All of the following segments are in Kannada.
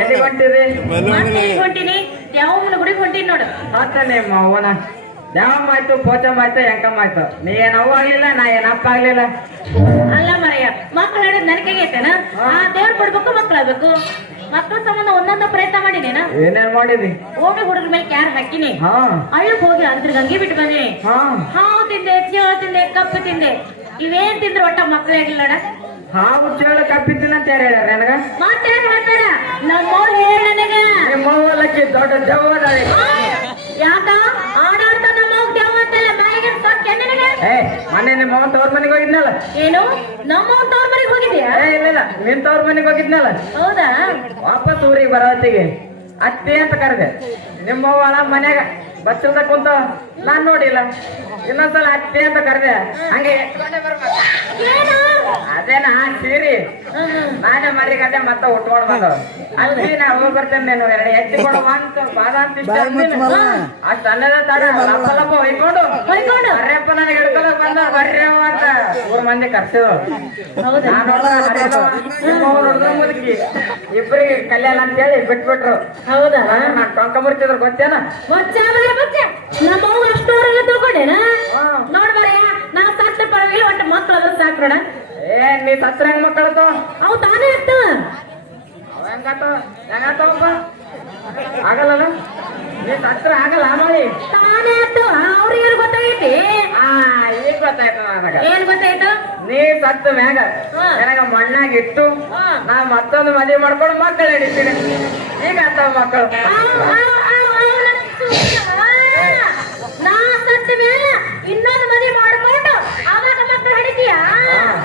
ಎಲ್ಲಿ ಹೊಂಟಿರಿ? ಮತ್ತೆ ಎಲ್ಲಿಗ್ ಹೊಂಟೀನಿ? ಯಾವಮ್ಮನ ಗುಡಿಗೆ ಹೊಂಟಿನಿ ನೋಡು. ಮತ್ತೆ ನಿಮ್ಮ ಅವನ ಯಾವಮ್ಮ ಆಯ್ತು ಪೋಚಮ್ಮ ಆಯ್ತು ಎಂಕಮ್ಮ ಆಯ್ತು. ನೀ ಏನ್ ಅವ್ವ ಆಗ್ಲಿಲ್ಲ ನಾ ಏನಪ್ಪ ಅಪ್ಪ ಆಗ್ಲಿಲ್ಲ? ಅಲ್ಲ ಮರಯ್ಯ ಮಕ್ಳು ಹೇಳೋದು ನನಗೆ ಐತೆನ? ಆ ದೇವ್ರು ಕೊಡ್ಬೇಕು ಮಕ್ಳು ಆಗ್ಬೇಕು ಮಕ್ಳ ಸಂಬಂಧ ಒಂದೊಂದು ಪ್ರಯತ್ನ ಮಾಡಿನೇನ ಏನೇನ್ ಮಾಡಿದಿ ಓಡಿ ಹುಡುಗ್ರ ಮೇಲೆ ಕ್ಯಾರ್ ಹಾಕಿನಿ. ಹಾ. ಅಳ್ಳಕ್ ಹೋಗಿ ಅದ್ರ ಗಂಗೆ ಬಿಟ್ಟು ಬಂದಿನಿ ಹಾ. ಹಾವು ತಿಂದೆ ಚೇಳು ತಿಂದೆ ಕಪ್ಪು ತಿಂದೆ. ಇವೇನ್ ತಿಂದ್ರೆ ಒಟ್ಟ ಮಕ್ಳೇ ಆಗಿಲ್ಲ ನೋಡ. ಹಾವು ಚೇಳ ಕಪ್ಪಿದ್ದೀನಿ ಅಂತ ಯಾರು ಹೇಳ್ಯಾರ ನನಗ. ಮತ್ತೆ ಯಾರು ಹೇಳ್ತಾರ ನಮ್ಮವ್ರು ಹೇಳ ನನಗ? ದೊಡ್ಡ ಆ, ಯಾಕ? ಆಡಾಡ್ತ ನಮ್ಮ ದೇವ ಅಂತಲ್ಲ ಬಾಯಿಗೆ ಸೊಕ್ಕೆ ನನಗ? ಏ ಮೊನ್ನೆ ನಿಮ್ಮ ಅವ್ವ ತವ್ರ ಮನೆಗೆ ಹೋಗಿದ್ನಲ್ಲ? ಏನು? ನಮ್ಮ ತವ್ರ ಮನೆಗೆ ಹೋಗಿದ್ಯಾ? ಏ ಇಲ್ಲ ಇಲ್ಲ ನಿನ್ ತವ್ರ ಮನೆಗೆ ಹೋಗಿದ್ನಲ್ಲ? ಹೌದಾ? ವಾಪಸ್ ಊರಿಗೆ ಬರೋತ್ತಿಗೆ ಅತ್ತೆ ಅಂತ ಕರೆದೆ. ನಿಮ್ಮವ್ವಳ ಮನ್ಯಾಗ. ಬಚ್ಚಲ್ದ ಕುಂತ ನಾನ್ ನೋಡಿಲ್ಲ. ಇನ್ನೊಂದ್ಸಲ ಅತ್ತಿ ಅಂತ ಕರೆದೆ. ಹಂಗೆ. ಅದೇನ ಸೀರಿ. ನಾನೇ ಮರಿಗದೆ ಮತ್ತೆ ಉಟ್ಕೊಂಡ್ ಬಂದ. ಅಲ್ಲಿ ನಾ ಹೋಗಿ ಬರ್ತೇನೆ ನೀನು ಎರಡು ಎತ್ತಿಕೊಂಡು ಅಂತ ಬಾದ ಅಂತ ಇಷ್ಟ ಅಷ್ಟು ಅನ್ನದ ತಡ ಲಪ್ಪ ಲಪ್ಪ ಹೊಯ್ಕೊಂಡು? ಬರ್ರಪ್ಪ ನನಗೆ ಹಿಡ್ಕೊಳಕ್ ಬಂದ ಬರ್ರವ ಅಂತ ಊರ್ ಮಂದಿ ಕರ್ಸಿದ್ರು. ಇಬ್ರಿಗೆ ಮುದುಕಿ ಇಬ್ಬರಿಗೆ ಕಲ್ಯಾಣ ಅಂತೇಳಿ ಬಿಟ್ಬಿಟ್ರು. ಹೌದಾ? ನಾನು ಟೊಂಕ ಮುರ್ತಿದ್ರು ಗೊತ್ತೇನ? ಬಚ್ಚ ನಮ್ಮ ಅವ್ವ ಅಷ್ಟೋರೆಲ್ಲ ತಿಳ್ಕೊಂಡೇನ ಹಾ. ನೋಡ್ ಬರಯ್ಯ ನಾ ಸತ್ತ ಪರವಾಗಿಲ್ಲ ಒಟ್ಟು ಮಕ್ಳು ಅದ್ರ ಸಾಕು ಏ ನೀ ಸತ್ರ ಹೆಂಗ್ ಮಕ್ಕಳದು ಅವು ತಾನೇ ಇರ್ತವ ಅವ ಹೆಂಗಾತ ಹೆಂಗಾತವಪ್ಪ ಆಗಲ್ಲ ನೀ ಸತ್ರ ಆಗಲ್ಲ ಮಾಡಿ ತಾನೇ ಇರ್ತವ ಅವ್ರಿಗೆ ಗೊತ್ತಾಗೈತಿ? ಆ ಈಗ ಗೊತ್ತಾಯ್ತು ನನಗ. ಏನ್ ಗೊತ್ತಾಯ್ತು? ನೀ ಸತ್ತ ಮ್ಯಾಗ. ನನಗ ಮಣ್ಣಾಗ ಇಟ್ಟು. ನಾ ಮತ್ತೊಂದು ಮದುವೆ ಮಾಡ್ಕೊಂಡು ಮಕ್ಕಳು ಹಿಡಿತೀನಿ. ಈಗ ಮಕ್ಕಳು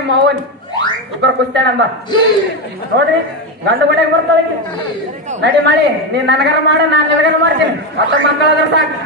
ನಿಮ್ಮ ಮಾವನ್. ಇಬ್ಬರು ಕುಸ್ತಾಳಂಬ ನೋಡ್ರಿ, ಗಂಡು ಬಡೆ ಬರ್ತಾಳೆ. ನಡಿ ಮಾಡಿ, ನೀನ್ ನನಗರ ಮಾಡ, ನಾನು ನಿನಗರ ಮಾಡ್ತೀನಿ. ಮತ್ತೆ ಮಕ್ಕಳಾದ್ರೆ ಸಾಕು.